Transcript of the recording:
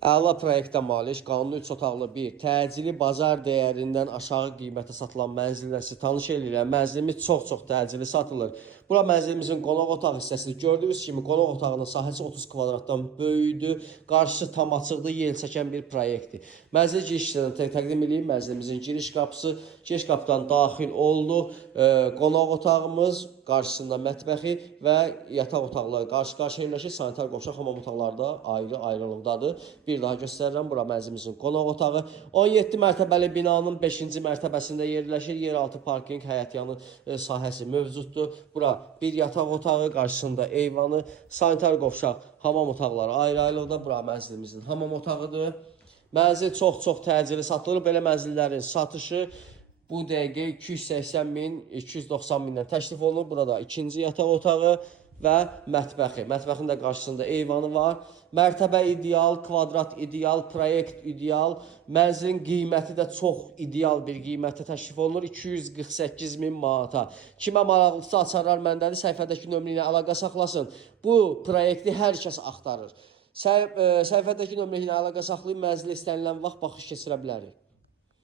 Əla proyektə malik, qanuni 3 otaqlı bir, təcili bazar dəyərindən aşağı qiymətə satılan mənzillə sizi tanış edirəm. Mənzilimiz çox təcili satılır. Bura mənzilimizin qonaq otaq hissəsidir. Gördüyünüz kimi qonaq otağının sahəsi 30 kvadratdan böyükdür. Qarşısı tam açıqdır, yel çəkən bir proyektdir. Mənzil girişdən təqdim edeyim. Mənzilimizin giriş qapısı, giriş qapıdan daxil oldu. Qonaq otağımız, qarşısında mətbəxi və yataq otaqları qarşı-qarşıya yerləşir. Sanitar qovşaq, hamam otaqları da ayrı-ayrılıqdadır. Bir daha göstərirəm. Bura mənzilimizin qonaq otağı. 17 mərtəbəli binanın 5-ci mərtəbəsində yerləşir. Yeraltı parkinq, həyətyanı sahəsi mövcuddur. Bura bir yataq otağı, qarşısında eyvanı, sanitar qovşaq, hamam otaqları ayrı-ayrılıqda. Bura mənzilimizin hamam otağıdır. Mənzil çox təcili satılır. Belə mənzillərin satışı bu dəqiqə 280 min, 290 mindən təklif olunur. Burada ikinci yataq otağı və mətbəxi. Mətbəxin də qarşısında eyvanı var. Mərtəbə ideal, kvadrat ideal, proyekt ideal. Mənzilin qiyməti də çox ideal bir qiymətə təklif olunur. 248 min manata. Kimə maraqlısı açarlar məndədir. Səhifədəki nömrə ilə əlaqə saxlasın. Bu proyekti hər kəs axtarır. Səhifədəki nömrə ilə əlaqə saxlayıb mənzilə istənilən vaxt baxış keçirə bilərik.